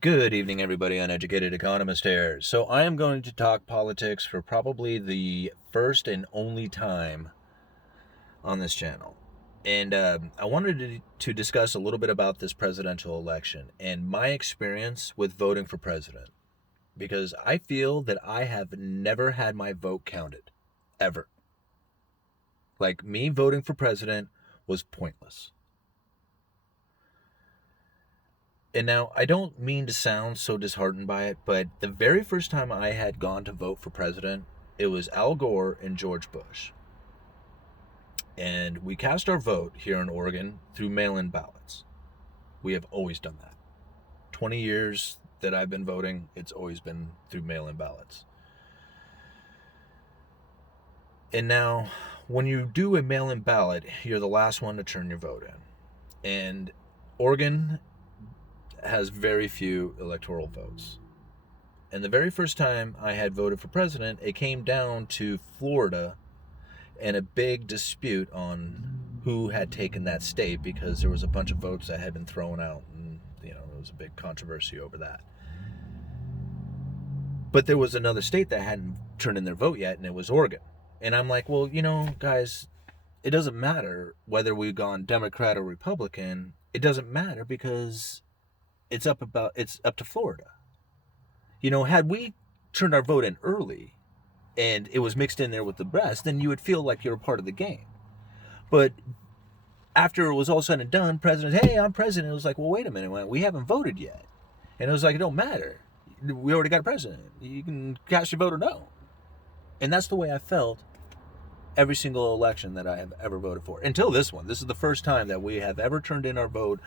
Good evening, everybody. Uneducated Economist here. So, I am going to talk politics for probably the first and only time on this channel. And I wanted to discuss a little bit about this presidential election and my experience with voting for president. Because I feel that I have never had my vote counted. Ever. Like, me voting for president was pointless. And now, I don't mean to sound so disheartened by it, but the very first time I had gone to vote for president, it was Al Gore and George Bush. And we cast our vote here in Oregon through mail-in ballots. We have always done that. 20 years that I've been voting, it's always been through mail-in ballots. And now, when you do a mail-in ballot, you're the last one to turn your vote in. And Oregon has very few electoral votes. And the very first time I had voted for president, it came down to Florida and a big dispute on who had taken that state because there was a bunch of votes that had been thrown out, and there was a big controversy over that. But there was another state that hadn't turned in their vote yet, and it was Oregon. And I'm like, well, guys, it doesn't matter whether we've gone Democrat or Republican. It doesn't matter because it's up to Florida. Had we turned our vote in early and it was mixed in there with the rest, then you would feel like you're a part of the game. But after it was all said and done, hey, I'm president. It was like, well, wait a minute, we haven't voted yet. And it was like, it don't matter. We already got a president. You can cast your vote or no. And that's the way I felt every single election that I have ever voted for. Until this one. This is the first time that we have ever turned in our vote,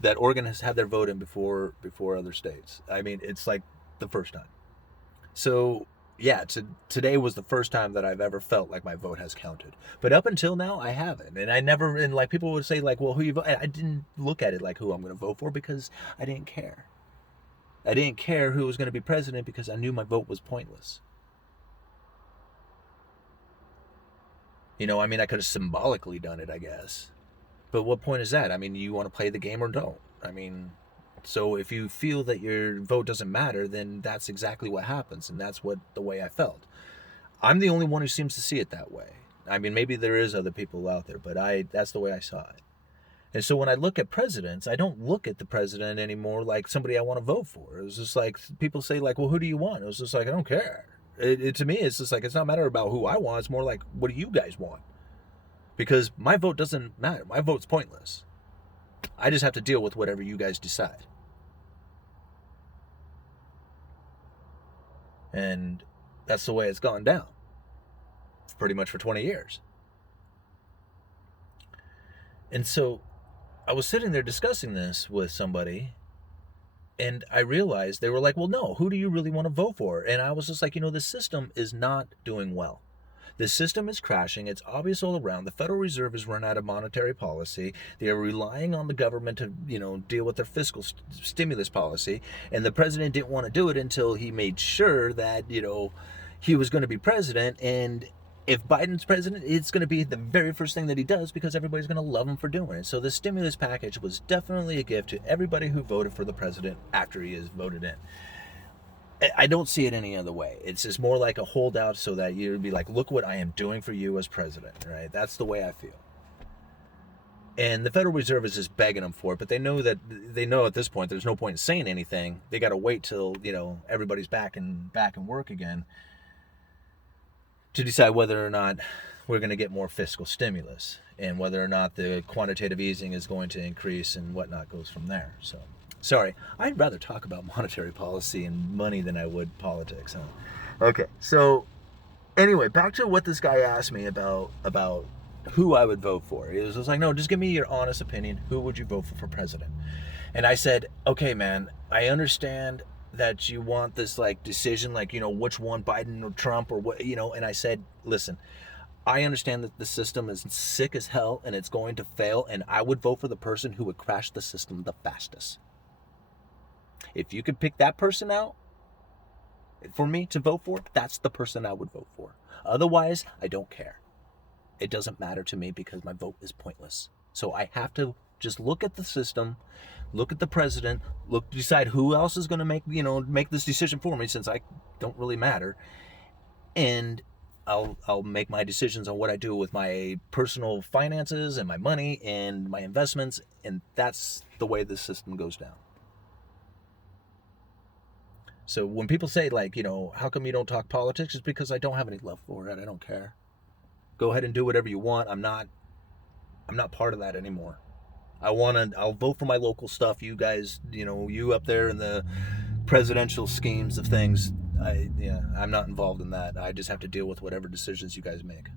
that Oregon has had their vote in before other states. I mean, it's like the first time. So, yeah, today was the first time that I've ever felt like my vote has counted. But up until now, I haven't. And I never, and like people would say, like, well, who you vote? I didn't look at it like who I'm going to vote for because I didn't care. I didn't care who was going to be president because I knew my vote was pointless. I could have symbolically done it, I guess. But what point is that? I mean, you want to play the game or don't? So if you feel that your vote doesn't matter, then that's exactly what happens, and that's the way I felt. I'm the only one who seems to see it that way. I mean, maybe there is other people out there, but that's the way I saw it. And so when I look at presidents, I don't look at the president anymore like somebody I want to vote for. It was just like, people say, like, well, who do you want? It was just like, I don't care. To me, it's just like, it's not a matter about who I want. It's more like, what do you guys want? Because my vote doesn't matter. My vote's pointless. I just have to deal with whatever you guys decide. And that's the way it's gone down. Pretty much for 20 years. And so I was sitting there discussing this with somebody, and I realized they were like, well, no, who do you really want to vote for? And I was just like, the system is not doing well. The system is crashing. It's obvious all around. The Federal Reserve has run out of monetary policy. They are relying on the government to, deal with their fiscal stimulus policy. And the president didn't want to do it until he made sure that, he was going to be president. And if Biden's president, it's going to be the very first thing that he does because everybody's going to love him for doing it. So the stimulus package was definitely a gift to everybody who voted for the president after he is voted in. I don't see it any other way. It's just more like a holdout so that you'd be like, look what I am doing for you as president, right? That's the way I feel. And the Federal Reserve is just begging them for it, but they know at this point there's no point in saying anything. They got to wait till, everybody's back in work again to decide whether or not we're going to get more fiscal stimulus and whether or not the quantitative easing is going to increase and whatnot goes from there. So, sorry, I'd rather talk about monetary policy and money than I would politics. Huh? Okay, so anyway, back to what this guy asked me about who I would vote for. It was just like, no, just give me your honest opinion. Who would you vote for president? And I said, okay, man, I understand that you want this like decision, like, which one, Biden or Trump or what, and I said, listen, I understand that the system is sick as hell and it's going to fail, and I would vote for the person who would crash the system the fastest. If you could pick that person out for me to vote for, that's the person I would vote for. Otherwise, I don't care. It doesn't matter to me because my vote is pointless. So I have to just look at the system, look at the president, decide who else is going to make this decision for me, since I don't really matter, and I'll make my decisions on what I do with my personal finances and my money and my investments, and that's the way this system goes down. So when people say, like, how come you don't talk politics, it's because I don't have any love for it. I don't care. Go ahead and do whatever you want. I'm not part of that anymore. I'll vote for my local stuff. You guys, you up there in the presidential schemes of things, I'm not involved in that. I just have to deal with whatever decisions you guys make.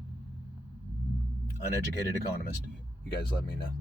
Uneducated Economist. You guys let me know.